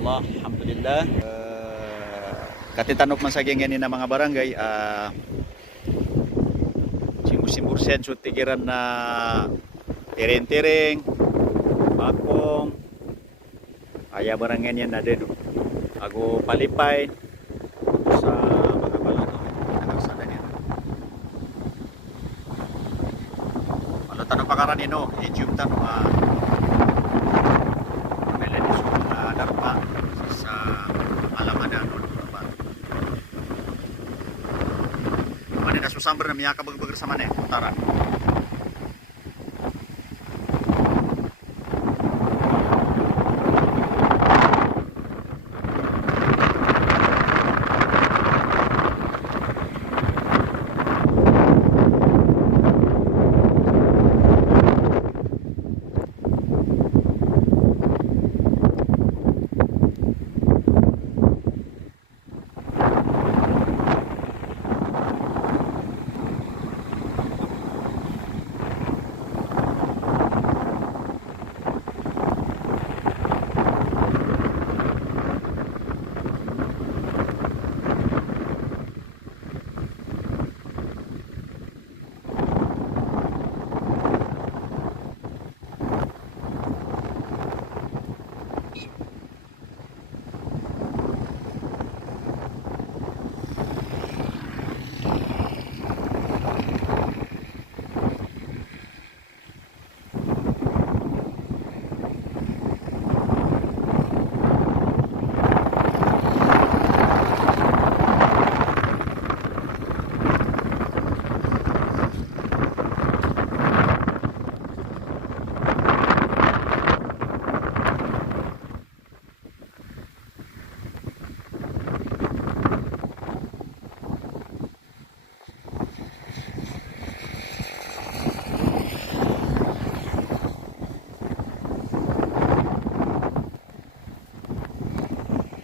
Allah, alhamdulillah. Katitanok man sa gengeni na mga barangay, simbur sen so tigiran na tiring-tiring, bakong, aya barangay yan na din. Ago palipay sa mga baloto. Nagaksada niya. Baloto na pakaran ino, idiom tanong darpa sa alamadan o darpa. Mana na susamber na miyaka bagar-bagar sa mana utara.